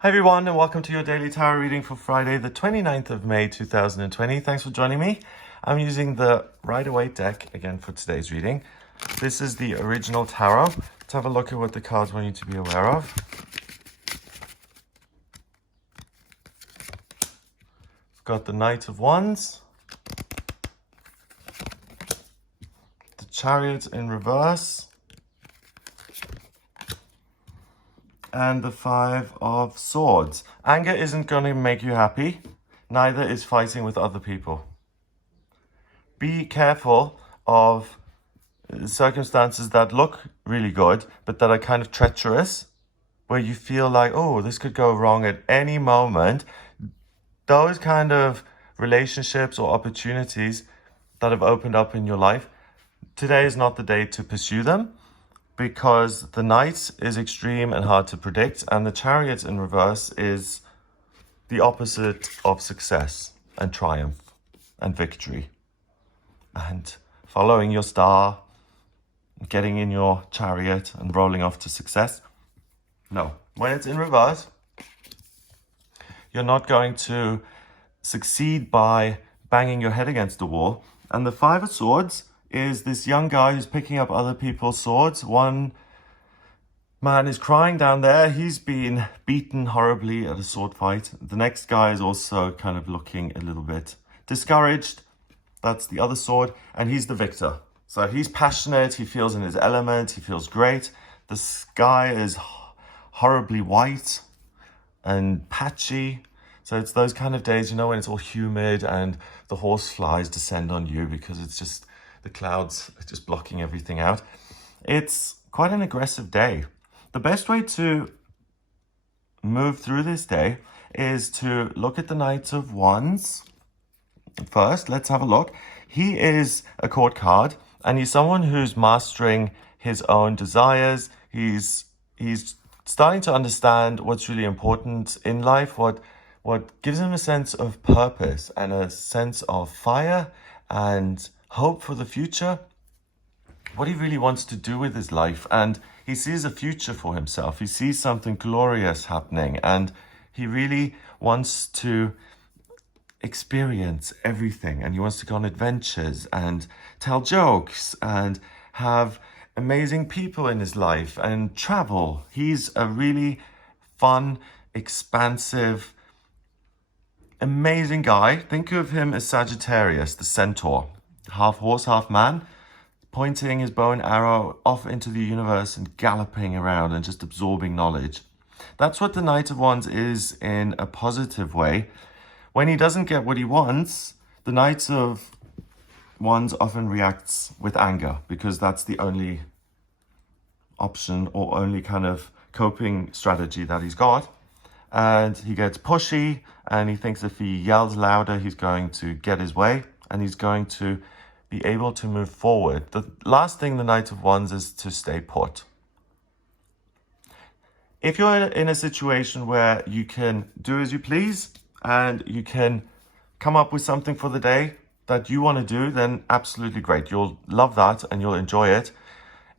Hi everyone, and welcome to your daily tarot reading for Friday, the 29th of May 2020. Thanks for joining me. I'm using the Rider-Waite deck again for today's reading. This is the original tarot. Let's have a look at what the cards want you to be aware of. We've got the Knight of Wands, the Chariot in reverse, and the Five of Swords. Anger isn't going to make you happy. Neither is fighting with other people. Be careful of circumstances that look really good, but that are kind of treacherous, where you feel like, oh, this could go wrong at any moment. Those kind of relationships or opportunities that have opened up in your life, today is not the day to pursue them, because the Knight is extreme and hard to predict, and the Chariot in reverse is the opposite of success and triumph and victory and following your star, getting in your chariot and rolling off to success. No, when it's in reverse, you're not going to succeed by banging your head against the wall. And the Five of Swords is this young guy who's picking up other people's swords. One man is crying down there. He's been beaten horribly at a sword fight. The next guy is also kind of looking a little bit discouraged. That's the other sword, and he's the victor. So he's passionate, he feels in his element, he feels great. The sky is horribly white and patchy. So it's those kind of days, when it's all humid and the horse flies descend on you because it's just the clouds are just blocking everything out. It's quite an aggressive day. The best way to move through this day is to look at the Knight of Wands. First, let's have a look. He is a court card, and he's someone who's mastering his own desires. He's starting to understand what's really important in life, what gives him a sense of purpose and a sense of fire and hope for the future, what he really wants to do with his life. And he sees a future for himself. He sees something glorious happening, and he really wants to experience everything, and he wants to go on adventures and tell jokes and have amazing people in his life and travel. He's a really fun, expansive, amazing guy. Think of him as Sagittarius, the centaur, half horse, half man, pointing his bow and arrow off into the universe and galloping around and just absorbing knowledge. That's what the Knight of Wands is in a positive way. When he doesn't get what he wants, the Knight of Wands often reacts with anger, because that's the only option or only kind of coping strategy that he's got. And he gets pushy, and he thinks if he yells louder, he's going to get his way and he's going to be able to move forward. The last thing the Knight of Wands is to stay put. If you're in a situation where you can do as you please and you can come up with something for the day that you want to do, then absolutely great. You'll love that and you'll enjoy it.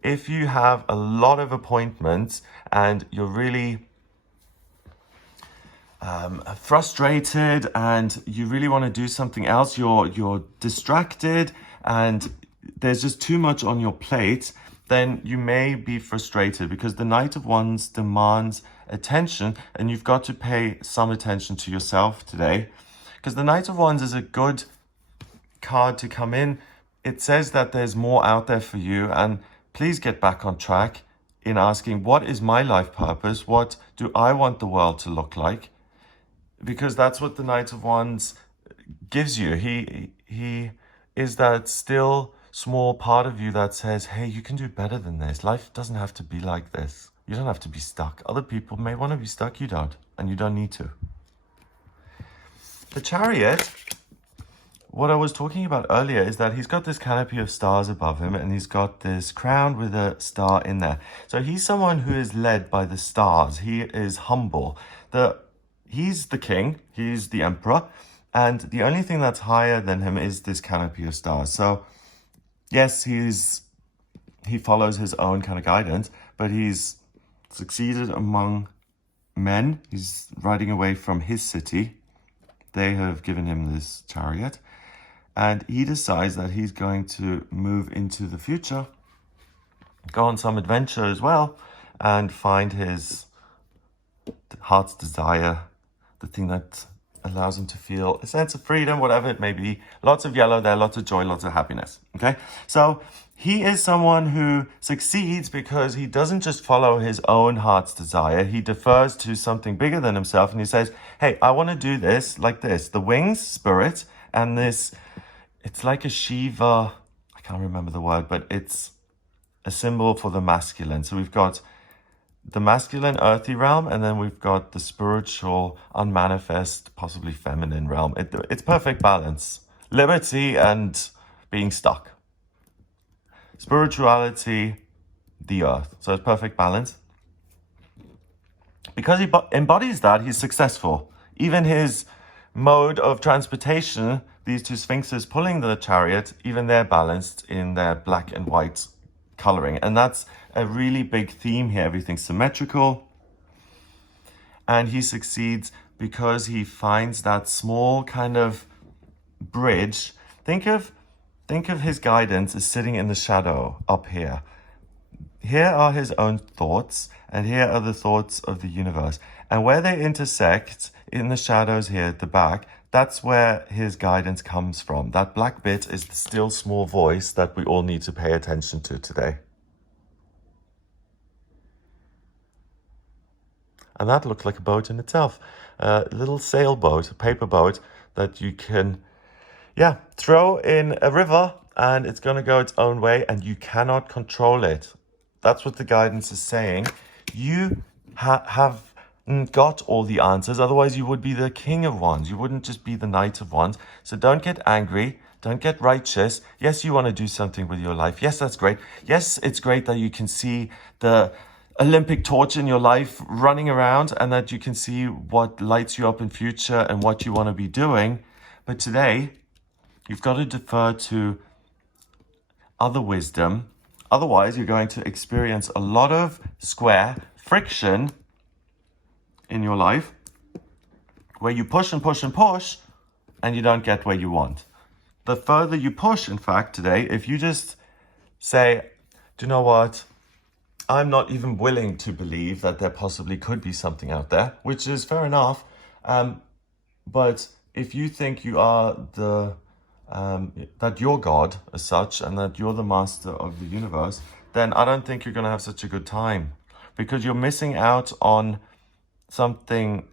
If you have a lot of appointments and you're really frustrated and you really want to do something else, you're distracted and there's just too much on your plate, then you may be frustrated, because the Knight of Wands demands attention, and you've got to pay some attention to yourself today, because the Knight of Wands is a good card to come in. It says that there's more out there for you, and please get back on track in asking, what is my life purpose? What do I want the world to look like? Because that's what the Knight of Wands gives you. He is that still small part of you that says, hey, you can do better than this. Life doesn't have to be like this. You don't have to be stuck. Other people may want to be stuck. You don't, and you don't need to. The Chariot, what I was talking about earlier, is that he's got this canopy of stars above him, and he's got this crown with a star in there. So he's someone who is led by the stars. He is humble. He's the king, he's the emperor, and the only thing that's higher than him is this canopy of stars. So yes, he follows his own kind of guidance, but he's succeeded among men. He's riding away from his city. They have given him this chariot. And he decides that he's going to move into the future, go on some adventure as well, and find his heart's desire, the thing that allows him to feel a sense of freedom, whatever it may be. Lots of yellow there, lots of joy, lots of happiness. Okay, so he is someone who succeeds because he doesn't just follow his own heart's desire. He defers to something bigger than himself, and he says, hey, I want to do this like this. The wings, spirit, and this, it's like a Shiva, I can't remember the word, but it's a symbol for the masculine. So we've got the masculine earthy realm, and then we've got the spiritual, unmanifest, possibly feminine realm. It's perfect balance. Liberty and being stuck. Spirituality, the earth. So it's perfect balance. Because he embodies that, he's successful. Even his mode of transportation, these two sphinxes pulling the chariot, even they're balanced in their black and white coloring. And that's a really big theme here. Everything's symmetrical. And he succeeds because he finds that small kind of bridge. Think of his guidance as sitting in the shadow up here. Here are his own thoughts, and here are the thoughts of the universe. And where they intersect in the shadows here at the back, that's where his guidance comes from. That black bit is the still small voice that we all need to pay attention to today. And that looked like a boat in itself. A little sailboat, a paper boat that you can, throw in a river and it's going to go its own way and you cannot control it. That's what the guidance is saying. You have got all the answers. Otherwise, you would be the king of wands. You wouldn't just be the knight of wands. So don't get angry. Don't get righteous. Yes, you want to do something with your life. Yes, that's great. Yes, it's great that you can see the Olympic torch in your life running around and that you can see what lights you up in future and what you want to be doing. But today, you've got to defer to other wisdom. Otherwise, you're going to experience a lot of square friction in your life where you push and push and push and you don't get where you want. The further you push, in fact, today, if you just say, do you know what? I'm not even willing to believe that there possibly could be something out there, which is fair enough. But if you think you are that you're God as such and that you're the master of the universe, then I don't think you're going to have such a good time because you're missing out on something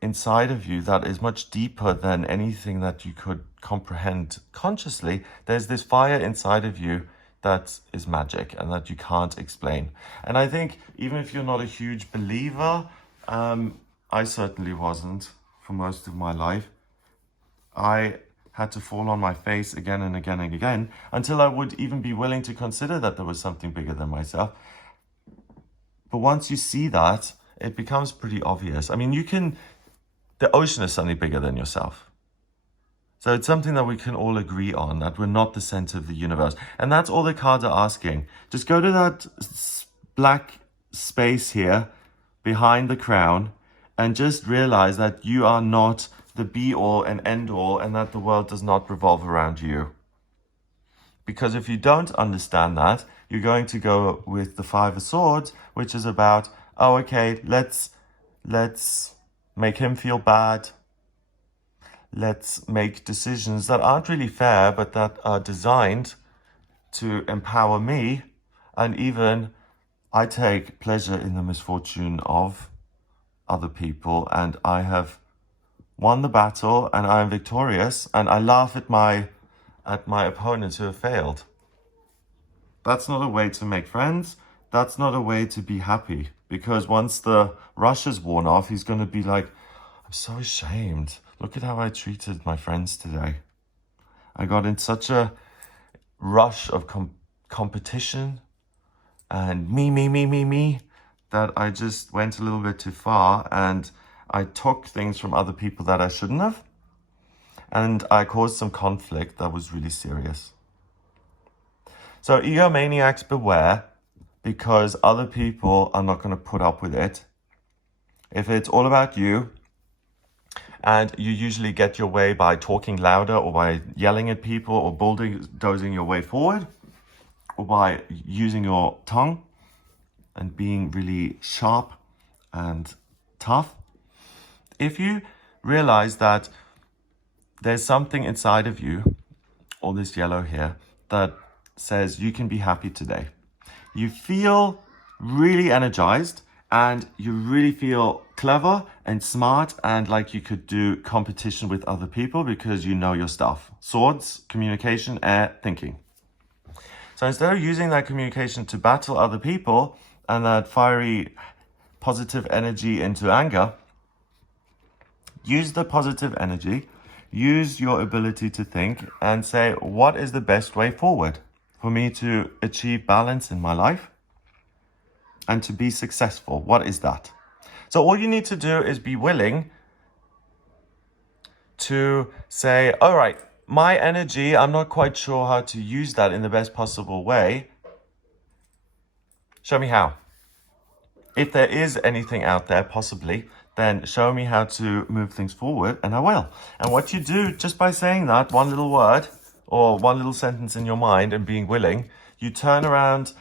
inside of you that is much deeper than anything that you could comprehend consciously. There's this fire inside of you that is magic and that you can't explain. And I think even if you're not a huge believer, I certainly wasn't for most of my life. I had to fall on my face again and again and again until I would even be willing to consider that there was something bigger than myself. But once you see that, it becomes pretty obvious. I mean, the ocean is suddenly bigger than yourself. So it's something that we can all agree on, that we're not the center of the universe. And that's all the cards are asking. Just go to that black space here behind the crown and just realize that you are not the be-all and end-all and that the world does not revolve around you. Because if you don't understand that, you're going to go with the Five of Swords, which is about, oh, okay, let's make him feel bad. Let's make decisions that aren't really fair, but that are designed to empower me. And even I take pleasure in the misfortune of other people, and I have won the battle and I am victorious, and I laugh at my opponents who have failed. That's not a way to make friends. That's not a way to be happy, because once the rush is worn off, he's going to be like, I'm so ashamed. Look at how I treated my friends today. I got in such a rush of competition and me, that I just went a little bit too far and I took things from other people that I shouldn't have. And I caused some conflict that was really serious. So egomaniacs beware, because other people are not going to put up with it. If it's all about you, and you usually get your way by talking louder or by yelling at people or bulldozing your way forward or by using your tongue and being really sharp and tough. If you realize that there's something inside of you, all this yellow here, that says you can be happy today. You feel really energized and you really feel clever and smart and like you could do competition with other people because you know your stuff. Swords, communication, air, thinking. So instead of using that communication to battle other people and that fiery positive energy into anger, use the positive energy, use your ability to think and say, what is the best way forward for me to achieve balance in my life and to be successful? What is that? So all you need to do is be willing to say, all right, my energy, I'm not quite sure how to use that in the best possible way. Show me how. If there is anything out there, possibly, then show me how to move things forward, and I will. And what you do just by saying that one little word or one little sentence in your mind and being willing, you turn around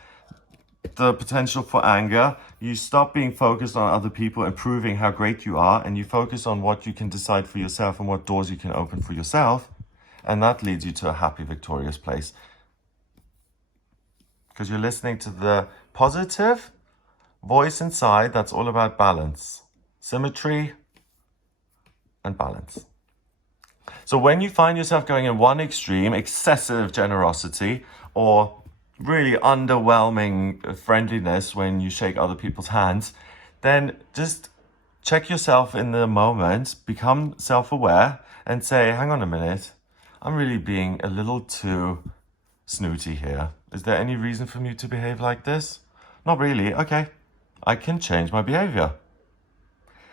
the potential for anger, you stop being focused on other people and proving how great you are, and you focus on what you can decide for yourself and what doors you can open for yourself, and that leads you to a happy, victorious place. Because you're listening to the positive voice inside that's all about balance, symmetry, and balance. So when you find yourself going in one extreme, excessive generosity, or really underwhelming friendliness when you shake other people's hands, then just check yourself in the moment, become self-aware, and say, hang on a minute, I'm really being a little too snooty here. Is there any reason for me to behave like this? Not really. Okay, I can change my behavior.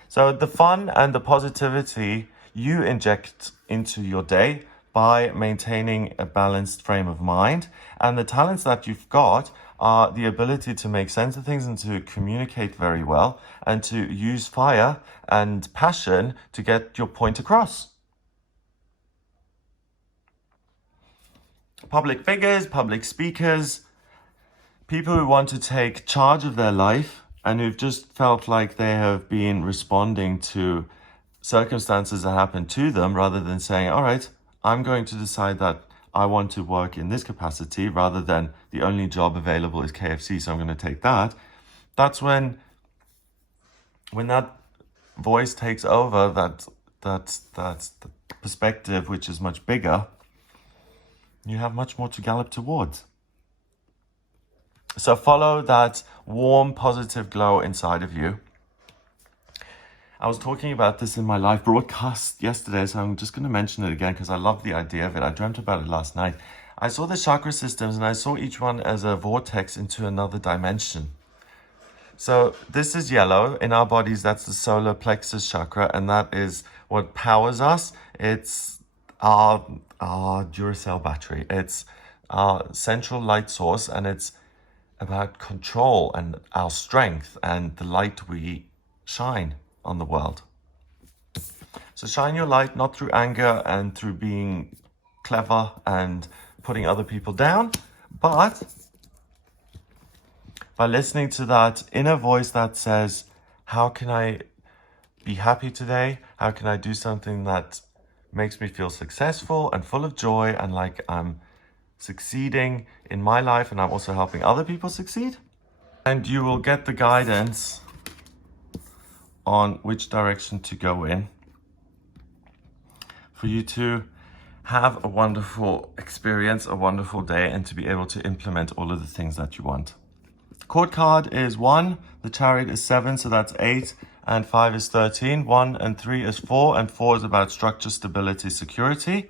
So the fun and the positivity you inject into your day by maintaining a balanced frame of mind, and the talents that you've got are the ability to make sense of things and to communicate very well and to use fire and passion to get your point across. Public figures, public speakers, people who want to take charge of their life and who've just felt like they have been responding to circumstances that happen to them rather than saying, all right, I'm going to decide that I want to work in this capacity rather than the only job available is KFC, so I'm going to take that. That's when that voice takes over, that's the perspective, which is much bigger, you have much more to gallop towards. So follow that warm, positive glow inside of you. I was talking about this in my live broadcast yesterday, so I'm just going to mention it again because I love the idea of it. I dreamt about it last night. I saw the chakra systems and I saw each one as a vortex into another dimension. So this is yellow. In our bodies, that's the solar plexus chakra, and that is what powers us. It's our Duracell battery. It's our central light source, and it's about control and our strength and the light we shine on the world. So shine your light not through anger and through being clever and putting other people down, but by listening to that inner voice that says, how can I be happy today? How can I do something that makes me feel successful and full of joy and like I'm succeeding in my life and I'm also helping other people succeed? And you will get the guidance on which direction to go in for you to have a wonderful experience, a wonderful day, and to be able to implement all of the things that you want. Court card is 1, the Chariot is 7, so that's 8, and 5 is 13, 1 and 3 is 4, and 4 is about structure, stability, security.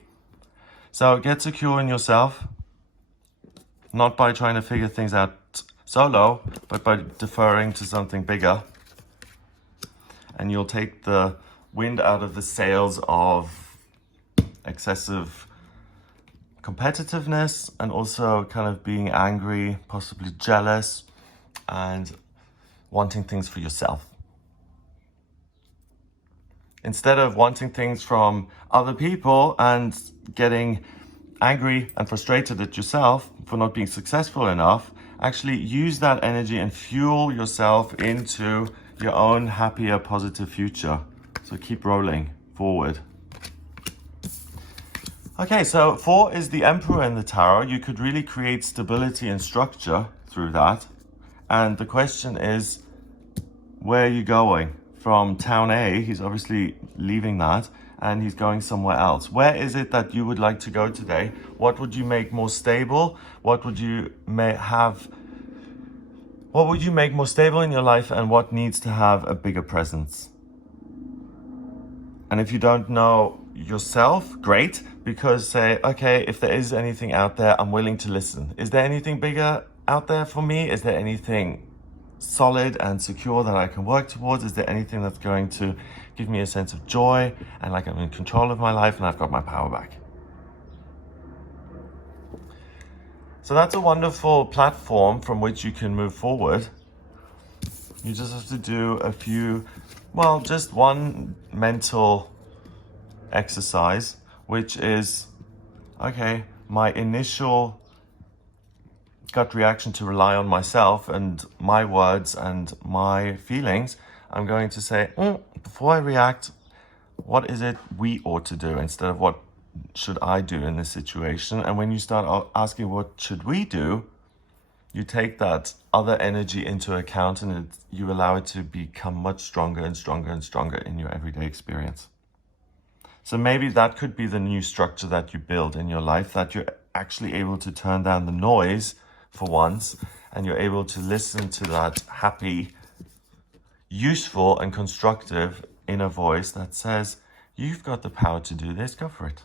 So get secure in yourself, not by trying to figure things out solo, but by deferring to something bigger. And you'll take the wind out of the sails of excessive competitiveness and also kind of being angry, possibly jealous, and wanting things for yourself. Instead of wanting things from other people and getting angry and frustrated at yourself for not being successful enough, actually use that energy and fuel yourself into your own happier, positive future. So keep rolling forward. Okay, so 4 is the Emperor in the Tarot. You could really create stability and structure through that. And the question is, where are you going? From town A, he's obviously leaving that, and he's going somewhere else. Where is it that you would like to go today? What would you make more stable? What would you make more stable in your life, and what needs to have a bigger presence? And if you don't know yourself, great, because say, okay, if there is anything out there, I'm willing to listen. Is there anything bigger out there for me? Is there anything solid and secure that I can work towards? Is there anything that's going to give me a sense of joy and like I'm in control of my life and I've got my power back? So that's a wonderful platform from which you can move forward. You just have to do a few, well, just one mental exercise, which is, okay, my initial gut reaction to rely on myself and my words and my feelings. I'm going to say, before I react, what is it we ought to do instead of what should I do in this situation? And when you start asking what should we do, you take that other energy into account and you allow it to become much stronger and stronger and stronger in your everyday experience. So maybe that could be the new structure that you build in your life, that you're actually able to turn down the noise for once, and you're able to listen to that happy, useful and constructive inner voice that says, you've got the power to do this, go for it.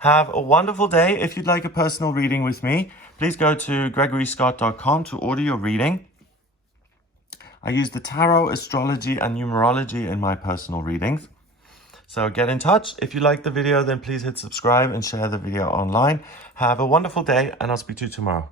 Have a wonderful day. If you'd like a personal reading with me, please go to gregoryscott.com to order your reading. I use the tarot, astrology and numerology in my personal readings. So get in touch. If you like the video, then please hit subscribe and share the video online. Have a wonderful day, and I'll speak to you tomorrow.